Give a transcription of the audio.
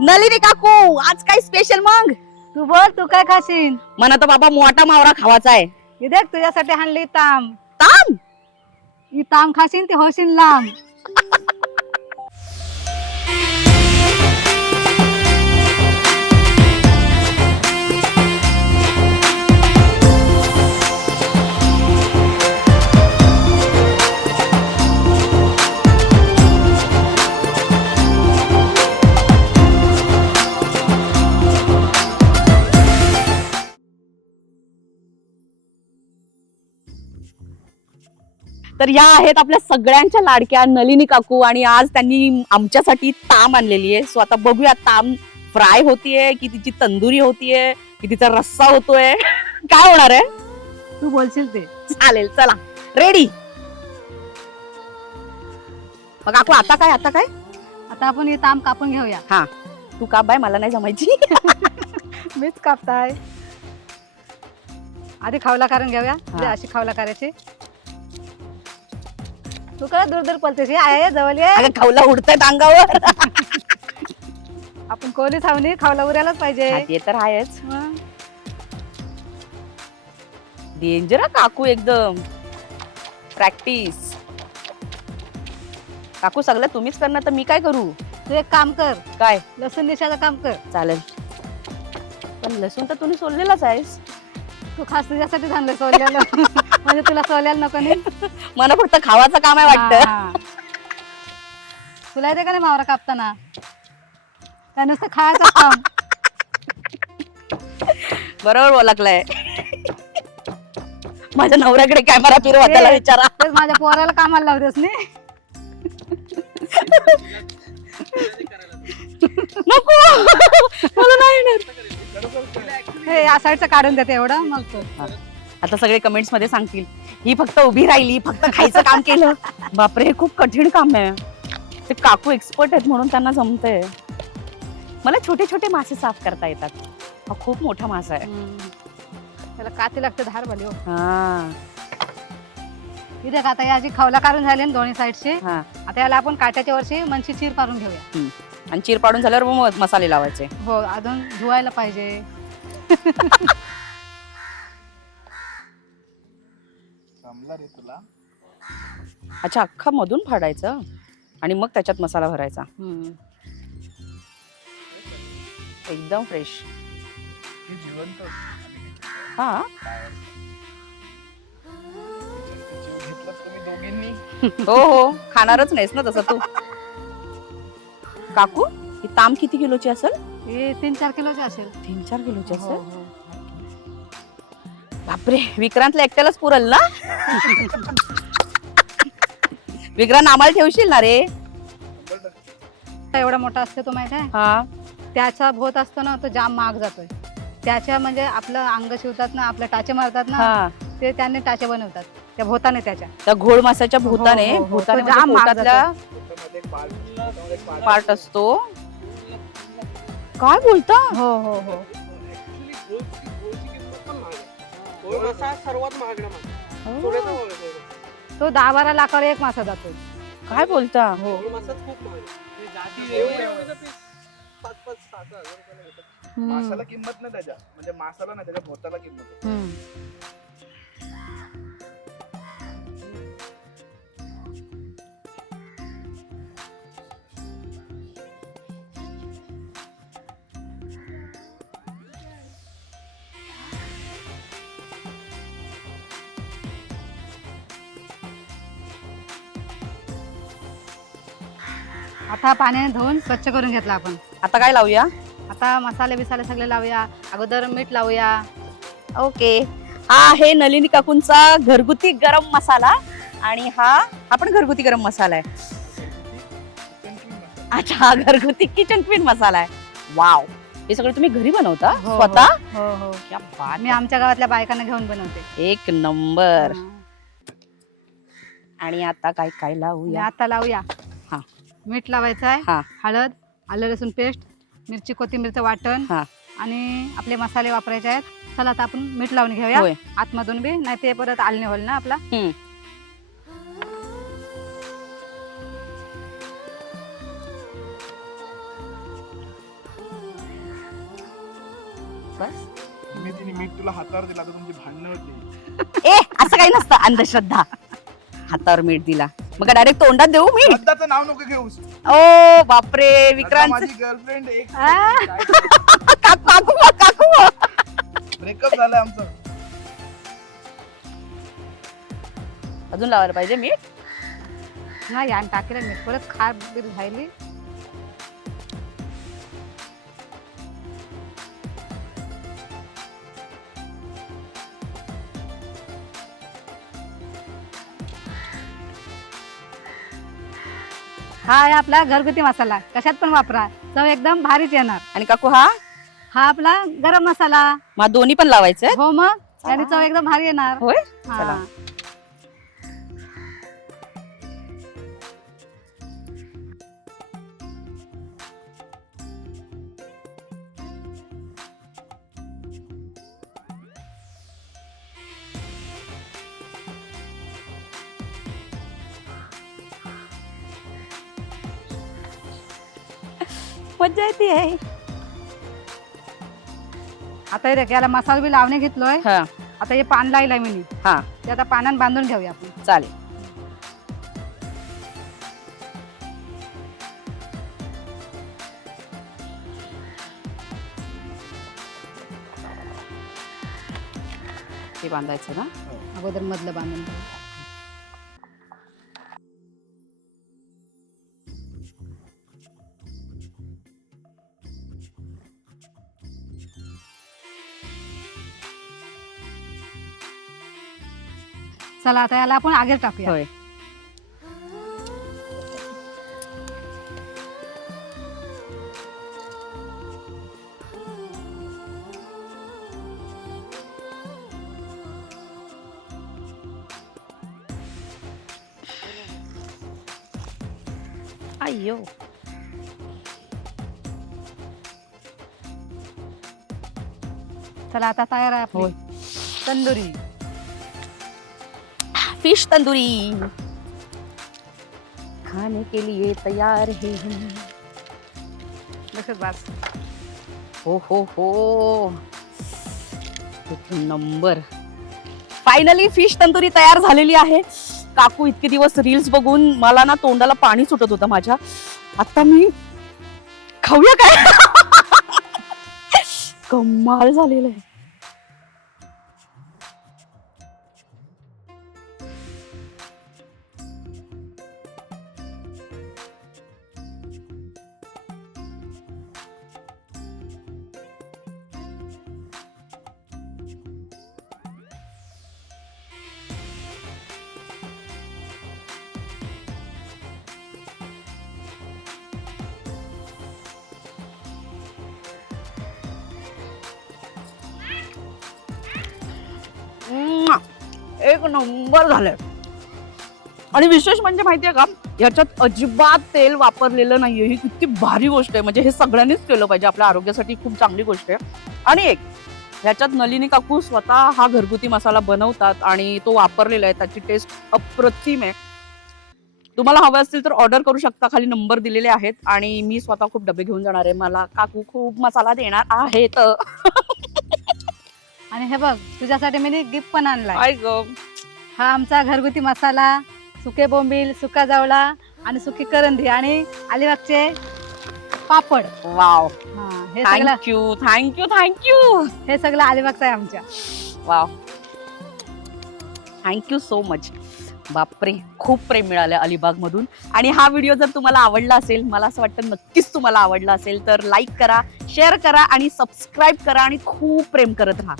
नलिनी काकू आज काय स्पेशल मग? तू बोल तू काय खाशील? मला तर बाबा मोठा मावरा खावाचा आहे. ही देख तुझ्यासाठी हाणली ताम. ताम? ही ताम खाशील ती होशील लांब. तर या आहेत आपल्या सगळ्यांच्या लाडक्या नलिनी काकू आणि आज त्यांनी आमच्यासाठी ताम आणलेली आहे. सो आता बघूया ताम फ्राय होतीये की तिची तंदुरी होतीये की तिचा रस्सा होतोय. काय होणार आहे? तू बोलशील ते. चालेल चला. रेडी मग काकू आता काय आता काय? आता आपण ही ताम कापून घेऊया. तू का बाय मला नाही जमायची. मीच कापताय. आधी खावला कारण घेऊया हा. अशी खावला करायची. तू काय दूर दूर पलतेस आहे जवळ ये. अगं खाऊला उडतायत अंगावर. आपण कोहली थावणी खावला उरायलाच पाहिजे. हा, ते तर आहेच. मग. डेंजर काकू एकदम. प्रॅक्टिस काकू सगळं तुम्हीच करणार तर मी काय करू? तू एक काम कर. काय? लसूण दिशाचं काम कर. चालेल. पण लसूण तर तुम्ही सोललेलाच आहेस. तू खास तुझ्यासाठी थांबले सोल्याला म्हणजे तुला सोल्याला नको नाही? मला फक्त खावाचं काम आहे वाटतं. हा. तुला येते का नाही मावरा कापताना? काय नुसतं खायचं काम? बरोबर ओळखलंय माझ्या नवऱ्याकडे कॅमेरा फिरवा त्याला. विचारा. तेच माझ्या पोराला कामाला लावतेस नाही नको. मला नाही येणार. हे या साईडचं काढून देते एवढं मग तो. आता सगळे कमेंट्समध्ये सांगतील ही फक्त उभी राहिली फक्त खायचं काम केलं. बापरे हे खूप कठीण काम आहे. ते काकू एक्सपर्ट आहेत म्हणून त्यांना जमतंय. मला छोटे छोटे मासे साफ करता येतात. हा खूप मोठा मासा आहे. त्याला काती लागते धार भली हो. हा. इथे का आता याची खावला काढून झाली ना दोन्ही साईडची हा. आता याला आपण काट्याच्या वरची मनशी चीर पारून घेऊया. आणि चीर पाडून झाल्यावर मग मसाले लावायचे. हो अजून धुवायला पाहिजे. जमला रे तुला. अच्छा अख्खा मधून फाडायचं? आणि मग त्याच्यात मसाला भरायचा. एकदम फ्रेश हे जिवंत हा? जीव घेतलात तुम्ही दोघींनी हो हो. खाणारच नाहीस ना तसं तू. काकू ही ताम किती किलोची असेल? हे तीन चार किलोचे असेल. तीन चार किलोची हो, असेल? हो. बापरे विक्रांतला एकट्यालाच पुरल ना? विक्रांत आम्हाला ठेवशील ना रे? एवढा मोठा असतो तो माहीत आहे? हा. त्याचा भोत असतो ना तो जाम महाग जातोय. त्याच्या म्हणजे आपलं अंग शिवतात ना आपल्या टाचे मारतात ना हा. ते त्याने टाचे बनवतात. त्या भोताने त्याच्या. त्या घोड मासाच्या भूताने हो, हो, हो. भूताने तो म्हणजे जाम पार्ट असतो. काय बोलता? हो हो हो. गोड मासा सर्वात महागडा मासा सोन्याचा भाव आहे गोड. तो दहा बारा लाखावर एक मासा जातो काय बोलता हो गोड मासाच खूप महाग आहे. एवढं एवढं piece पाच पाच सहा सहा हजार रुपयाला भेटतात. मासाला किंमत नाही त्याच्या म्हणजे मासाला नाही त्याच्या भोताला किंमत आहे. हम्म. आता पाण्याने धुवून स्वच्छ करून घेतला आपण. आता काय लावूया? आता मसाले बिसाले सगळे लावूया. अगोदर मीठ लावूया. ओके. हा आहे नलिनी काकूंचा घरगुती गरम मसाला आणि हा हा पण घरगुती गरम मसाला आहे. अच्छा हा घरगुती किचन क्वीन मसाला आहे. वाव हे सगळं तुम्ही घरी बनवता? हो, स्वतः? हो हो. क्या बात. मी आमच्या गावातल्या बायकांना घेऊन बनवते. एक नंबर. हा. आणि आता काय काय लावूया? आता लावूया. हा. मीठ लावायचं आहे हा. हळद आलं लसूण पेस्ट मिरची कोथिंबीरचं वाटण हा. आणि आपले मसाले वापरायचे आहेत. चला आता आपण मीठ लावून घेऊया. होय. आतमधून बी नाही ते परत आलने होईल ना आपला. हम्म. बस. मी तिने मीठ तुला हातावर दिला तर तुमची भांडणं होती ए असं काही नसतं अंधश्रद्धा. हातावर मीठ दिला. मग डायरेक्ट तोंडात देऊ मी? नाव नको घेऊस. ओ बापरे श्रद्धा विक्रांत माझी गर्लफ्रेंड एक आ. काकू काकू काकू. ब्रेकअप झालंय आमचं. अजून लावायला पाहिजे मीठ? नाही आणि टाकेला मीठ. परत खार राहिली. हा आहे आपला घरगुती मसाला. कशात पण वापरा. चव एकदम भारीच येणार. आणि काकू हा? हा आपला गरम मसाला. मग दोन्ही पण लावायचे हो मग. त्याने चव एकदम भारी येणार. होय? हा. चला. मज्जा येते आहे आता हे याला मसाला बी लावणे घेतलोय. हा. आता हे पान लायलाय मी. हा. ते आता पानात बांधून घेऊया आपण. चालेल. हे बांधायचं ना? अगोदर मधलं बांधून चला आता याला आपण आगीर टाकूया. होय. अय्यो. चला आता तयार आहे आपली. होय. तंदुरी. फिश तंदुरी। खाने के लिए तैयार है बस बस हो हो हो। एक नंबर। फायनली फिश तंदुरी तयार झालेली आहे. काकू इतके दिवस रील्स बघून मला ना तोंडाला पाणी सुटत होतं माझ्या. आता मी खाऊया काय? कमाल झालेलं आहे. एक नंबर झालंय. आणि विशेष म्हणजे माहितीये का याच्यात अजिबात तेल वापरलेलं नाहीये. ही किती भारी गोष्ट आहे. म्हणजे हे सगळ्यांनीच केलं पाहिजे. आपल्या आरोग्यासाठी खूप चांगली गोष्ट आहे. आणि एक ह्याच्यात नलिनी काकू स्वतः हा घरगुती मसाला बनवतात आणि तो वापरलेला आहे. त्याची टेस्ट अप्रतिम आहे. तुम्हाला हवे असतील तर ऑर्डर करू शकता. खाली नंबर दिलेले आहेत. आणि मी स्वतः खूप डबे घेऊन जाणार आहे. मला काकू खूप मसाला देणार आहेत. आणि हे बघ तुझ्यासाठी मी गिफ्ट पण आणलाय. काय ग. हा आमचा घरगुती मसाला सुके बोंबील सुका जावळा आणि सुकी करंदी आणि अलिबागचे पापड. वाव. हा हे सगळं थँक्यू थँक्यू थँक्यू हे सगळं अलिबागचं आहे आमच्या. वाव. थँक्यू सो मच बापरे खूप प्रेम मिळालं अलिबाग मधून आणि हा व्हिडिओ जर तुम्हाला आवडला असेल मला असं वाटतं नक्कीच तुम्हाला आवडला असेल तर लाईक करा शेअर करा आणि सबस्क्राईब करा आणि खूप प्रेम करत राहा.